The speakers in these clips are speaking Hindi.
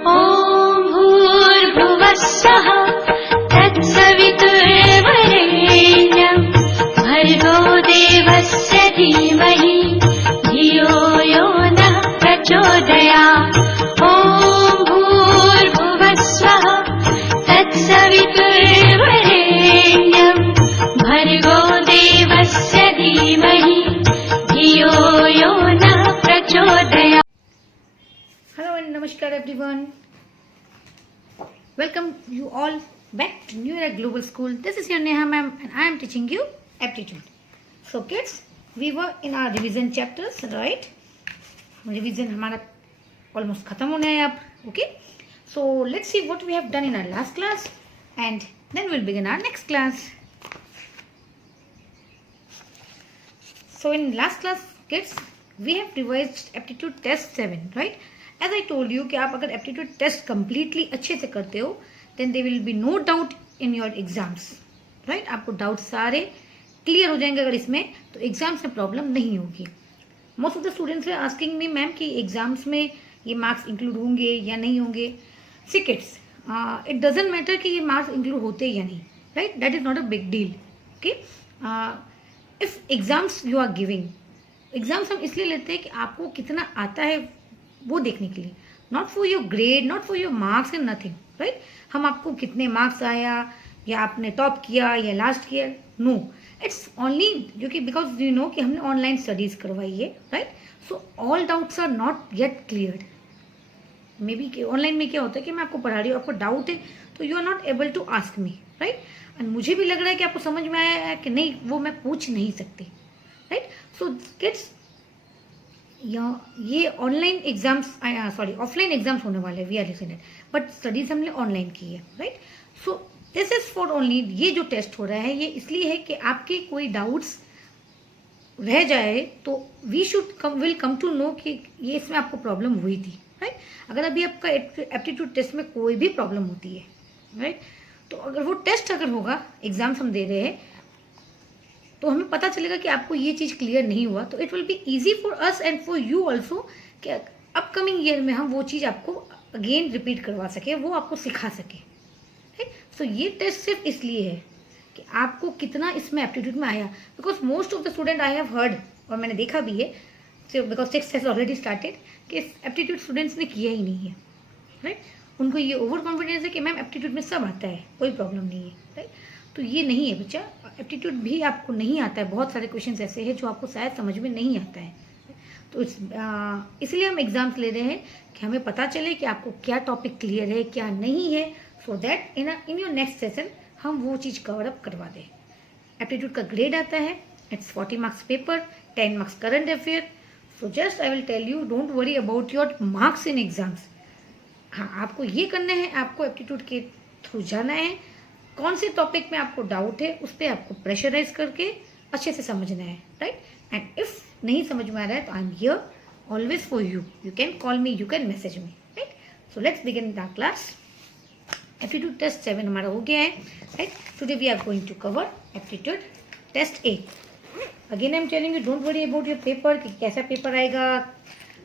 ॐ भूर्भुवः स्वः तत्सवितुर्वरेण्यं भर्गो देवस्य धीमहि धियो यो नः प्रचोदयात्। ॐ भूर्भुवः स्वः तत्सवितुर्वरेण्यं भर्गो देवस्य धीमहि धियो यो नः प्रचोदयात्। Hello and Namaskar everyone. Welcome you all back to New Era Global School. This is your Neha ma'am and I am teaching you aptitude. So kids, we were in our revision chapters, right? Revision हमारा almost खत्म होने है अब, okay? So let's see what we have done in our last class and then we'll begin our next class. So in last class kids, we have revised aptitude test 7, right? As I told you कि आप अगर एप्टीट्यूड टेस्ट कम्प्लीटली अच्छे से करते हो then they will be no doubt in your exams, right? आपको डाउट सारे क्लियर हो जाएंगे अगर इसमें, तो एग्जाम्स में प्रॉब्लम नहीं होगी. Most of the students are asking me ma'am कि एग्जाम्स में ये मार्क्स इंक्लूड होंगे या नहीं होंगे. See kids, it doesn't matter कि ये मार्क्स इंक्लूड होते या नहीं, right? That is not a big deal. Okay, if exams you are giving, exams हम इसलिए लेते हैं कि आपको कितना आता है वो देखने के लिए, not for your grade, not for your marks and nothing, right? हम आपको कितने मार्क्स आया या आपने टॉप किया या लास्ट किया, नो, इट्स ओनली जो कि बिकॉज यू नो कि हमने ऑनलाइन स्टडीज करवाई है, right? So all doubts are not yet cleared. May be कि ऑनलाइन में क्या होता है कि मैं आपको पढ़ा रही हूँ, आपको डाउट है तो you are not able to ask me, right? And मुझे भी लग रहा है कि आपको समझ में आया है कि नहीं, वो मैं पूछ नहीं सकती, राइट? सो किड्स, ये online exams, sorry offline exams होने वाले, we are listening it, but studies हमने ऑनलाइन की है, right? So this is for only, ये जो टेस्ट हो रहा है ये इसलिए है कि आपके कोई डाउट्स रह जाए तो we should will come to know कि ये इसमें आपको प्रॉब्लम हुई थी, राइट? अगर अभी आपका एप्टीट्यूड टेस्ट में कोई भी प्रॉब्लम होती है, राइट, तो अगर वो टेस्ट अगर होगा, एग्जाम्स हम दे रहे हैं, तो हमें पता चलेगा कि आपको ये चीज़ क्लियर नहीं हुआ, तो it will be easy for us and for you also कि अपकमिंग ईयर में हम वो चीज़ आपको अगेन रिपीट करवा सके, वो आपको सिखा सके, राइट? सो ये टेस्ट सिर्फ इसलिए है कि आपको कितना इसमें एप्टीट्यूड में आया, because most of the student I have heard, और मैंने देखा भी है, बिकॉज 6 हैज ऑलरेडी स्टार्टेड, कि एप्टीट्यूड स्टूडेंट्स ने किया ही नहीं है, राइट? उनको ये ओवर कॉन्फिडेंस है कि मैम एप्टीट्यूड में सब आता है, कोई प्रॉब्लम नहीं है, राइट? तो ये नहीं है बच्चा, एप्टीट्यूड भी आपको नहीं आता है. बहुत सारे क्वेश्चंस ऐसे हैं जो आपको शायद समझ में नहीं आता है, तो इसलिए हम एग्जाम्स ले रहे हैं कि हमें पता चले कि आपको क्या टॉपिक क्लियर है, क्या नहीं है, so that in your next session हम वो चीज़ कवर अप करवा दें. एप्टीट्यूड का ग्रेड आता है, it's 40 marks paper, 10 marks current affair. So just I will tell you, don't worry about your marks in exams. हाँ, आपको ये करना है, आपको एप्टीट्यूड के थ्रू जाना है, कौन से टॉपिक में आपको डाउट है उस पर आपको प्रेशराइज करके अच्छे से समझना है, राइट? एंड इफ नहीं समझ में आ रहा है तो I am here always for you. You can call me, you can message me, right? So let's begin the class. Aptitude test 7 हमारा हो गया है, right? Today we are going to cover aptitude test 8. Again I am telling you, don't worry about your paper कि कैसा पेपर आएगा,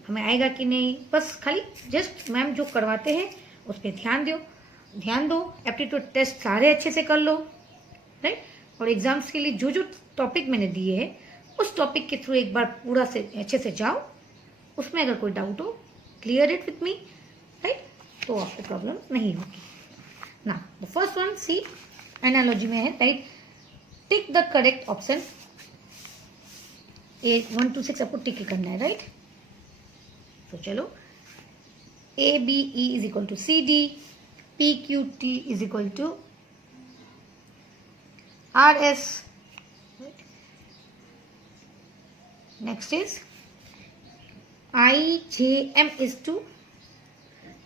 हमें आएगा कि नहीं, बस खाली जस्ट मैम जो करवाते हैं उस पर ध्यान दो. एप्टीट्यूड टेस्ट सारे अच्छे से कर लो, राइट? और एग्जाम्स के लिए जो जो टॉपिक मैंने दिए हैं उस टॉपिक के थ्रू एक बार पूरा से अच्छे से जाओ. उसमें अगर कोई डाउट हो, clear it with me, right? तो आपको प्रॉब्लम नहीं होगी. ना the first one, see analogy में है, right? Tick the correct option. 1 to 6 आपको टिक करना है, राइट? तो चलो, ABE is equal to CD, PQT is equal to RS. Next is IJM is to,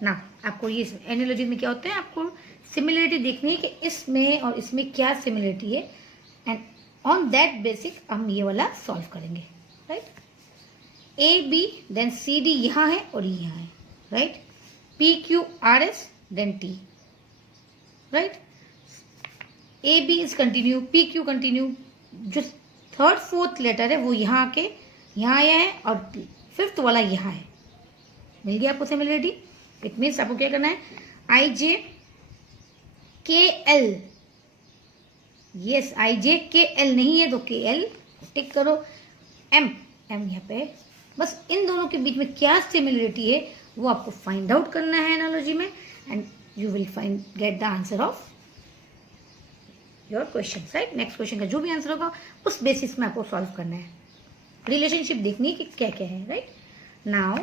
ना आपको ये एनालॉजी में क्या होता है, आपको सिमिलरिटी देखनी है कि इसमें और इसमें क्या सिमिलरिटी है, एंड ऑन दैट बेसिक हम ये वाला सॉल्व करेंगे, राइट? AB देन CD यहाँ है और यहाँ है, right? PQRS then T, right? AB is continue, PQ continue. जो थर्ड फोर्थ लेटर है वो यहाँ आके यहाँ आया है और फिफ्थ वाला यहाँ है. मिल गया आपको सिमिलरिटी. इट मीन्स आपको क्या करना है, IJKL, यस IJKL नहीं है तो KL टिक करो, M यहाँ पे, बस इन दोनों के बीच में क्या सिमिलरिटी है वो आपको फाइंड आउट करना है एनालॉजी में, and you will get the answer of your question, right. Next question का जो भी आंसर होगा उस बेसिस में आपको सॉल्व करना है, रिलेशनशिप देखनी है कि क्या क्या है, right. Now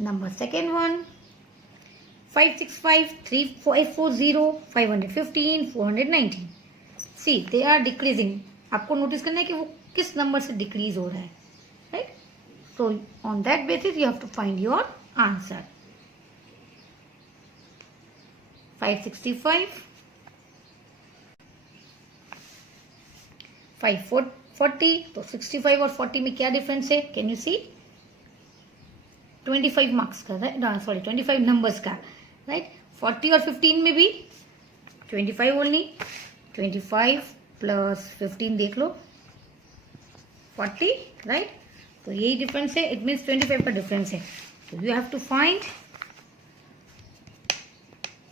number second one, 565, 3540, 515, 419, see they are decreasing. आपको नोटिस करना है कि वो किस नंबर से डिक्रीज हो रहा है, right. So on that basis you have to find your answer. 565, 540, तो 65 और 40 में क्या डिफरेंस है, कैन यू सी, 25 मार्क्स का, राइट, सॉरी 25 नंबर्स का, राइट। 40 और 15 में भी 25 ओनली, 25 प्लस 15 देख लो 40, राइट। तो यही डिफरेंस है, इट मीन्स 25 का डिफरेंस है। तो यू हैव टू फाइंड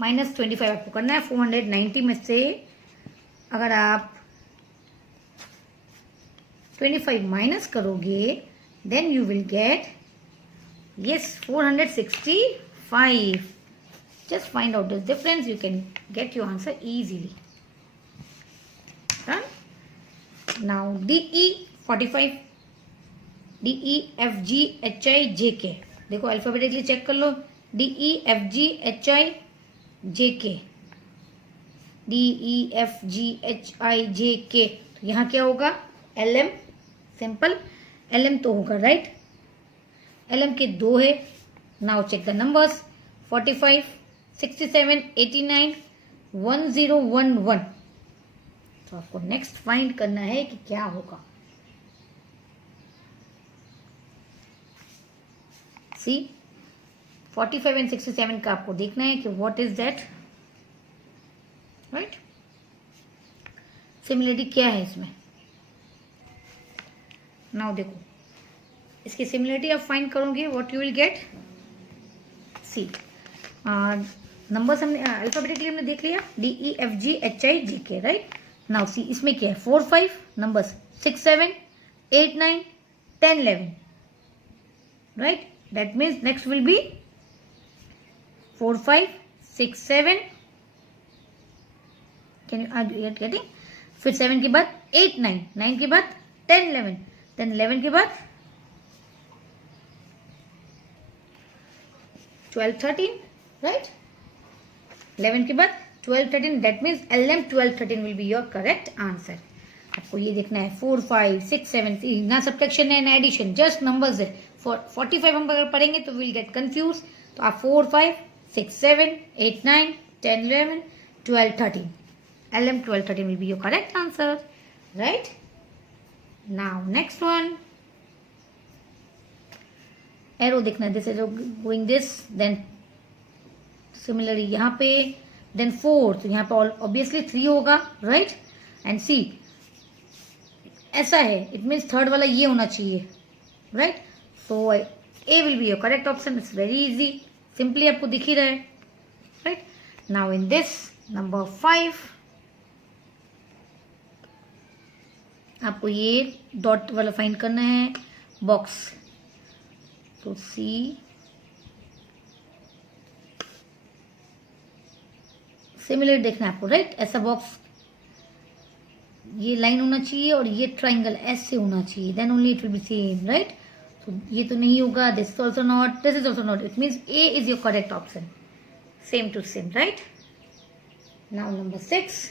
-25 आपको करना है। 490 में से अगर आप 25 माइनस करोगे then you will get, yes, 465. Just find out this difference, you can get your answer easily. Done. Now DE 45, DE FG HI JK, देखो अल्फाबेटिकली चेक कर लो, DE FG HI JK, DE FG HI JK, तो यहाँ क्या होगा, LM, सिंपल LM तो होगा, राइट। LM के 2 है। Now check the numbers, 45, 67, 89, 1011। तो आपको नेक्स्ट फाइंड करना है कि क्या होगा। सी 45 एंड 67 का आपको देखना है कि what is that, right. Similarity क्या है इसमें। नाउ देखो इसकी सिमिलरिटी आप फाइंड करोगे, what you will get, see numbers हमने अल्फाबेटिकली हमने देख लिया, DE FG HI JK, right. Now see इसमें क्या है, 4 5 numbers, 6 7 8 9 10 11, right. That means next will be 4 5 6 7, can you getting, फिर 7 के बाद 8 9, 9 के बाद 10 11, देन 11 के बाद 12 13, राइट। 11 के बाद 12 13, that means LM 12 13 will be your correct answer. आपको ये देखना है 4 5 6 7, ना सब्ट्रैक्शन है ना एडिशन, जस्ट नंबर्स है। 45 हम अगर पढ़ेंगे तो विल गेट कंफ्यूज, तो आप 4 5 6 7 8 9 10 11 12 13, LM 12 13 will be your correct answer, right? Now next one, arrow देखना है, this arrow going this, then similarly यहाँ पे, then 4, तो यहाँ पे obviously 3 होगा, right? And see ऐसा है, it means थर्ड वाला ये होना चाहिए, right? So A will be your correct option. It's very easy, simply आपको दिख ही रहा है, right? Now in this number 5, आपको ये डॉट वाला फाइंड करना है, बॉक्स, तो सी सिमिलर देखना है आपको, राइट? ऐसा बॉक्स, ये लाइन होना चाहिए और ये ट्राइंगल ऐसे होना चाहिए, then only it will be same, right? तो ये तो नहीं होगा, this is also not, this is also not, it means A is your correct option, same to same, right? Now number 6,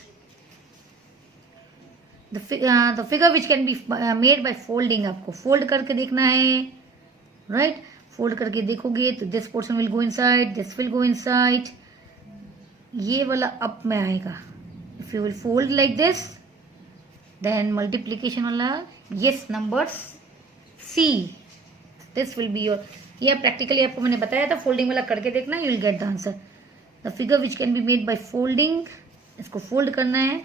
the figure which can be made by folding, आपको फोल्ड करके देखना है, राइट? फोल्ड करके देखोगे तो this portion will go inside, this will go inside, ये वाला अप में आएगा। If you will fold like this, then multiplication वाला, yes, numbers see, this will be your, ये प्रैक्टिकली आपको मैंने बताया था, फोल्डिंग वाला करके देखना, you will get the answer. The figure which can be made by folding, इसको फोल्ड करना है,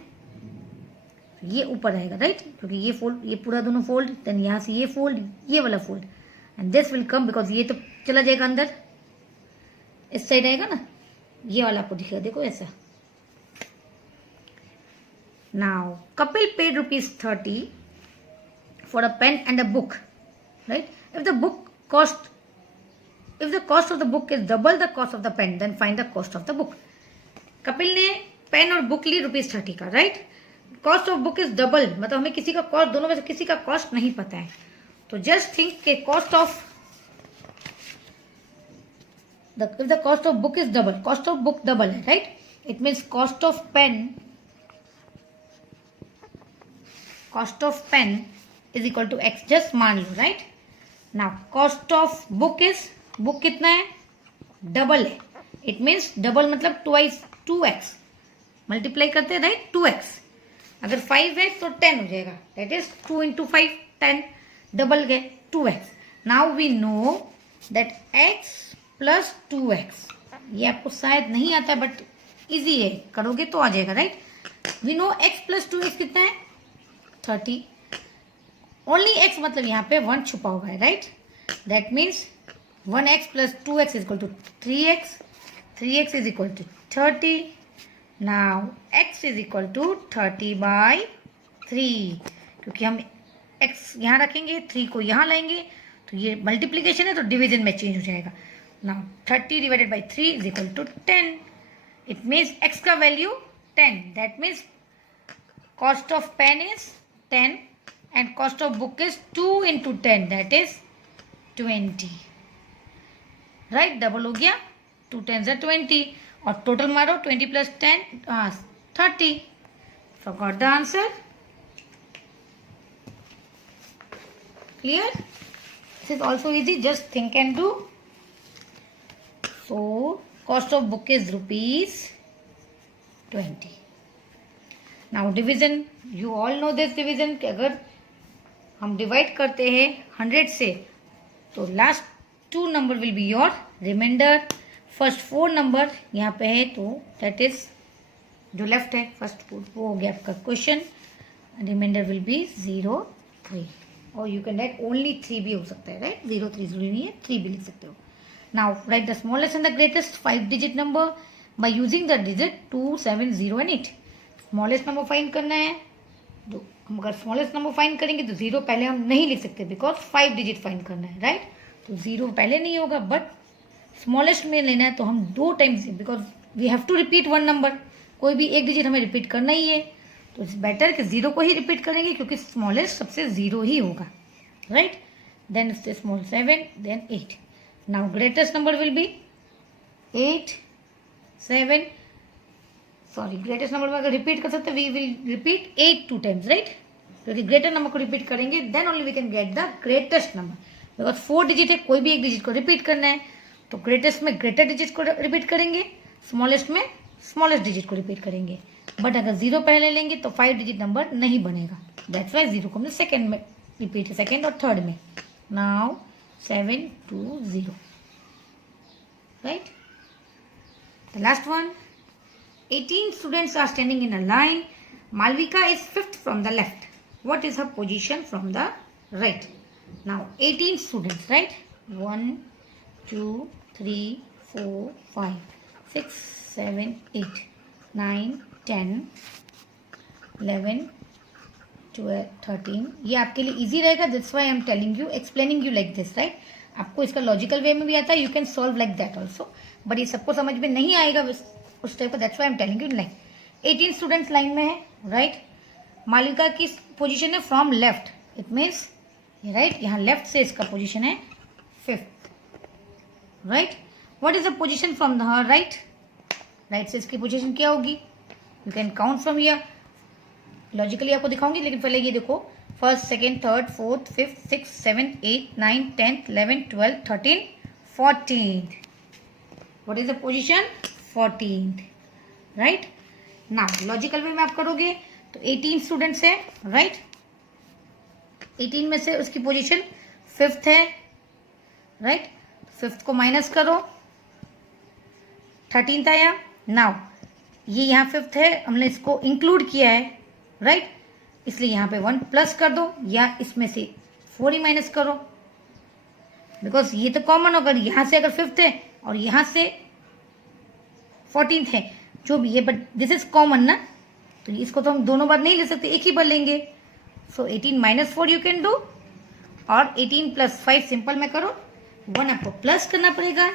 ये ऊपर आएगा, राइट? क्योंकि ये फोल्ड, ये पूरा दोनों फोल्ड, देन यहाँ से ये फोल्ड, ये वाला fold, and this will come, because ये तो चला जाएगा अंदर, इस साइड आएगा ना, ये वाला आपको दिखेगा, देखो ऐसा। Now Kapil paid ₹30 for a pen and a book, right? If the cost of the book is double the cost of the pen, then find the cost of the book. Kapil ने पेन और बुक ली ₹30 का, right? Cost of book is double, मतलब हमें किसी का कॉस्ट, दोनों में से किसी का कॉस्ट नहीं पता है, तो जस्ट थिंक के cost of if the cost of book is double, cost of book double है, right? It means cost of pen is equal to x, just मान लो, right? Now cost of book is, book कितना है? डबल है, it means डबल मतलब 2x, मल्टीप्लाई करते हैं, राइट? 2x, अगर 5 है तो 10 हो जाएगा, that is 2 into 5 10, डबल गए 2x. Now we know that x plus 2x, ये आपको शायद नहीं आता है बट इजी है, करोगे तो आ जाएगा, right? We know x plus 2x कितना है? 30. ओनली x मतलब यहाँ पे 1 छुपा हुआ है, right? That means 1x plus 2x is equal to 3x. 3x is equal to 30. Now x is equal to 30 by 3, क्योंकि हम x यहाँ रखेंगे, 3 को यहाँ लाएंगे, तो ये मल्टीप्लीकेशन है तो डिवीजन में चेंज हो जाएगा. Now 30 divided by 3 is equal to 10. It means x का value 10. That means cost of pen is 10 and cost of book is 2 into 10. That is 20. Right? Double हो गया, 2 10s are 20 और टोटल मारो 20 plus 10 30. So got the answer. Clear? This is also easy. Just think and do. So cost of book is ₹20. Now division, you all know this division कि अगर हम डिवाइड करते हैं 100 से तो last 2 number will be your reminder. First 4 number यहाँ पे है तो दैट इज जो लेफ्ट है फर्स्ट 4, वो हो गया आपका क्वेश्चन. रिमाइंडर विल बी 0 3 और यू कैन राइट ओनली 3 भी हो सकता है, राइट? 0 3 जरूरी नहीं है, 3 भी लिख सकते हो. Now write the smallest and the greatest 5-digit number by using the digit 2, 7, 0 and 8. Smallest number find करना है, तो हम अगर स्मॉलेस्ट नंबर फाइंड करेंगे तो 0 पहले हम नहीं लिख सकते बिकॉज 5 डिजिट फाइंड करना है, राइट? तो 0 पहले नहीं होगा, बट स्मॉलेस्ट में लेना है तो हम 2 times, because we have to repeat 1 number, कोई भी एक डिजिट हमें रिपीट करना ही है, तो इट्स बेटर कि 0 को ही रिपीट करेंगे क्योंकि स्मॉलेस्ट सबसे 0 ही होगा, right? Then it's small 7 then 8. Now greatest number will be 8, 7. Sorry, greatest number में अगर रिपीट कर सकते we will repeat 8 2 times, right? तो ग्रेटर नंबर को रिपीट करेंगे then only we can get the greatest number. Because 4 digit है, कोई भी एक डिजिट को रिपीट करना है, तो ग्रेटेस्ट में ग्रेटर डिजिट को रिपीट करेंगे, स्मॉलेस्ट में स्मॉलेस्ट डिजिट को रिपीट करेंगे. बट अगर 0 पहले लेंगे तो 5 डिजिट नंबर नहीं बनेगा, दैट्स वाई 0 को हमने सेकेंड में रिपीट है, सेकेंड और थर्ड में. Now 7 2 0, right? The last one, 18 students are standing in a line. Malvika is 5th from the left. What is her position from the right? Now 18 students, right? 1 2 3 4 5 6 7 8 9 10 11 12 13. ये आपके लिए इजी रहेगा, that's why I am telling you, explaining you like this, right? आपको इसका लॉजिकल वे में भी आता है, you can solve like that also, but ये सबको समझ में नहीं आएगा उस टाइप का, that's why I am telling you like. 18 students line में है, राइट? मालिका की पोजीशन है फ्रॉम लेफ्ट, इट मीन्स ये राइट, यहाँ लेफ्ट से इसका पोजीशन है 5th, right? What is the position from the right? Right से इसकी पोजीशन क्या होगी? You can count from here, logically आपको दिखाऊंगी, लेकिन पहले ये देखो, first second third fourth 5th 6th 7th 8th 9th 10th 11th 12th 13th 14th. What is the position? 14th, right? Now logical वे में आप करोगे तो 18 स्टूडेंट्स है, राइट? 18 में से उसकी पोजीशन 5th है, राइट? 5th को माइनस करो, 13th आया. नाउ ये यहाँ 5th है, हमने इसको इंक्लूड किया है, राइट? इसलिए यहाँ पे 1 प्लस कर दो या इसमें से 4 ही माइनस करो, बिकॉज ये तो कॉमन होगा, यहाँ से अगर 5th है और यहाँ से 14th है, जो भी है, बट दिस इज कॉमन ना, तो इसको तो हम दोनों बार नहीं ले सकते, एक ही बार लेंगे। सो 18 - 4 यू कैन डू, और 18 + 5 सिंपल में करो, 1 आपको प्लस करना पड़ेगा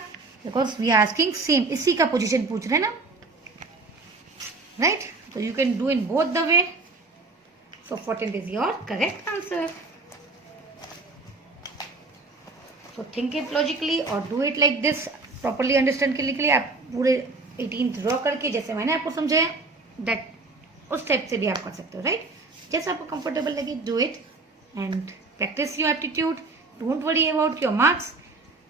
because we are asking same, इसी का पोजीशन पूछ रहे हैं ना, राइट। तो you can do in both the way. So 14th is your correct answer. So think it logically और do it like this. Properly understand करने के लिए आप पूरे 18 ड्रॉ करके, जैसे मैंने आपको समझाया, दैट उस टाइप से भी आप कर सकते हो, राइट। जैसे आपको कंफर्टेबल लगे, do it and practice your aptitude. Don't worry about your marks,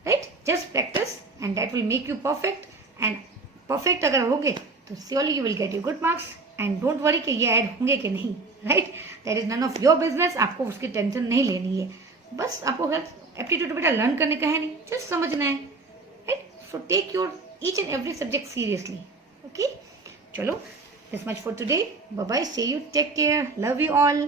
right? Just practice and that will make you perfect, and perfect अगर होगे तो surely you will get you good marks, and don't worry कि ये ऐड होंगे कि नहीं, right? That is none of your business. आपको उसकी टेंशन नहीं लेनी है, बस आपको एप्टीट्यूड बेटा लर्न करने का है नहीं, जस्ट समझना है, right? So take your each and every subject seriously, okay? चलो, this much for today. Bye bye, see you, take care, love you all.